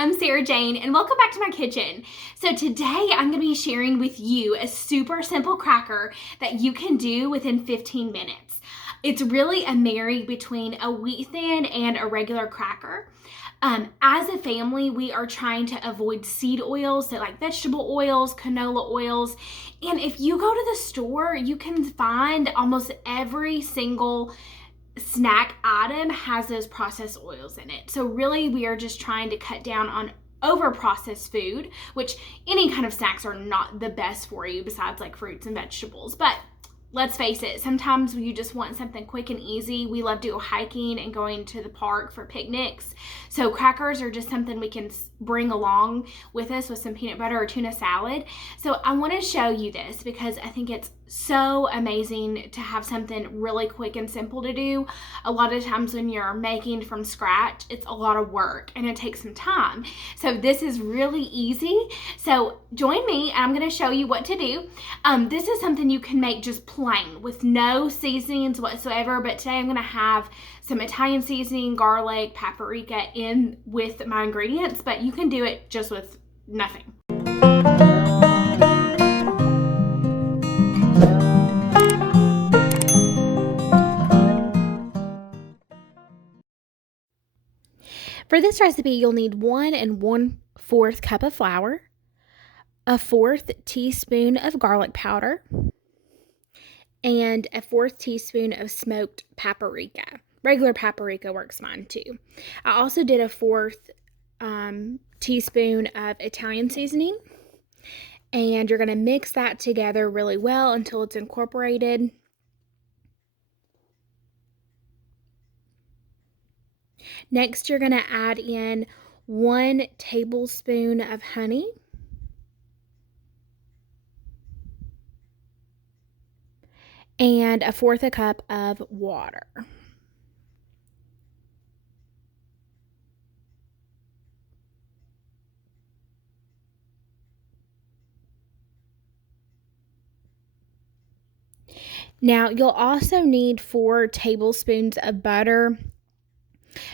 I'm Sarah Jane, and welcome back to my kitchen. So today I'm going to be sharing with you a super simple cracker that you can do within 15 minutes. It's really a marry between a wheat thin and a regular cracker. As a family, we are trying to avoid seed oils, so like vegetable oils, canola oils. And if you go to the store, you can find almost every single snack item has those processed oils in it. So really we are just trying to cut down on over processed food, which any kind of snacks are not the best for you besides like fruits and vegetables. But let's face it, sometimes you just want something quick and easy. We love to go hiking and going to the park for picnics. So crackers are just something we can bring along with us with some peanut butter or tuna salad. So I want to show you this because I think it's so amazing to have something really quick and simple to do. A lot of times when you're making from scratch, it's a lot of work and it takes some time. So this is really easy. So join me and I'm going to show you what to do. This is something you can make just plain with no seasonings whatsoever, but today I'm going to have some Italian seasoning, garlic, paprika in with my ingredients, but you can do it just with nothing. For this recipe, you'll need 1 1/4 cup of flour, a 1/4 teaspoon of garlic powder, and a 1/4 teaspoon of smoked paprika. Regular paprika works fine too. I also did a 1/4 teaspoon of Italian seasoning, and you're going to mix that together really well until it's incorporated. Next, you're going to add in 1 tablespoon of honey, and a 1/4 cup of water. Now, you'll also need 4 tablespoons of butter.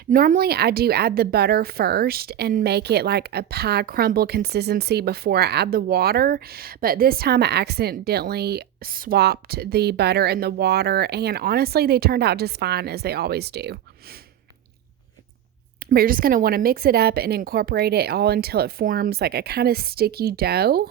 Normally, I do add the butter first and make it like a pie crumble consistency before I add the water, but this time I accidentally swapped the butter and the water, and honestly, they turned out just fine as they always do. But you're just going to want to mix it up and incorporate it all until it forms like a kind of sticky dough.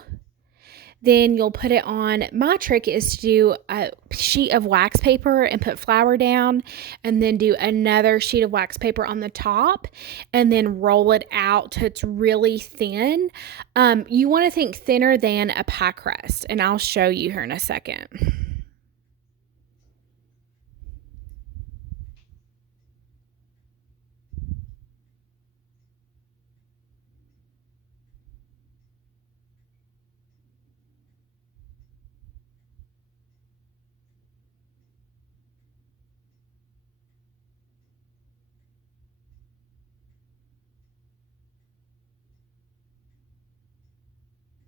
Then you'll put it on. My trick is to do a sheet of wax paper and put flour down, and then do another sheet of wax paper on the top, and then roll it out till it's really thin. You want to think thinner than a pie crust, and I'll show you here in a second.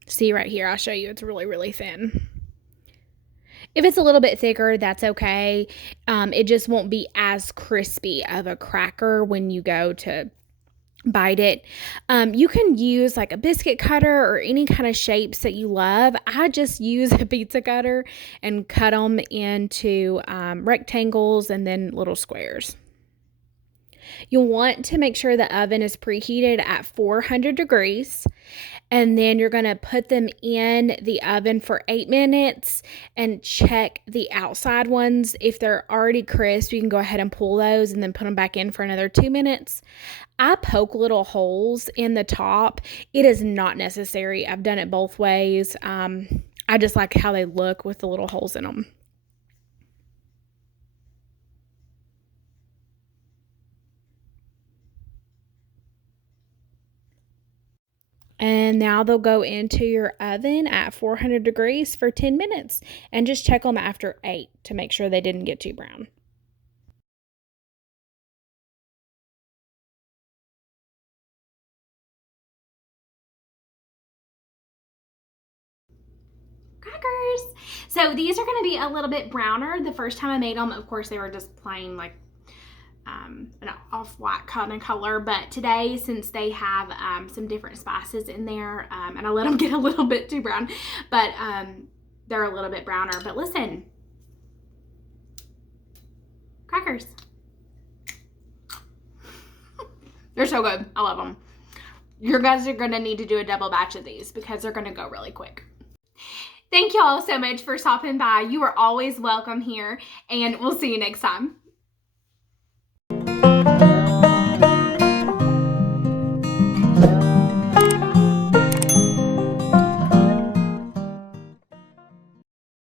See right here, I'll show you it's really, really thin. If it's a little bit thicker, that's okay. It just won't be as crispy of a cracker when you go to bite it. You can use like a biscuit cutter or any kind of shapes that you love. I just use a pizza cutter and cut them into rectangles and then little squares. You'll want to make sure the oven is preheated at 400 degrees, and then you're going to put them in the oven for 8 minutes and check the outside ones. If they're already crisp, you can go ahead and pull those and then put them back in for another 2 minutes. I poke little holes in the top. It is not necessary. I've done it both ways. I just like how they look with the little holes in them. And now they'll go into your oven at 400 degrees for 10 minutes. And just check them after 8 to make sure they didn't get too brown. Crackers. So these are going to be a little bit browner. The first time I made them, of course, they were just plain like an off-white kind of color, but today, since they have some different spices in there, and I let them get a little bit too brown, but they're a little bit browner. But listen, crackers. They're so good. I love them. You guys are going to need to do a double batch of these because they're going to go really quick. Thank you all so much for stopping by. You are always welcome here, and we'll see you next time.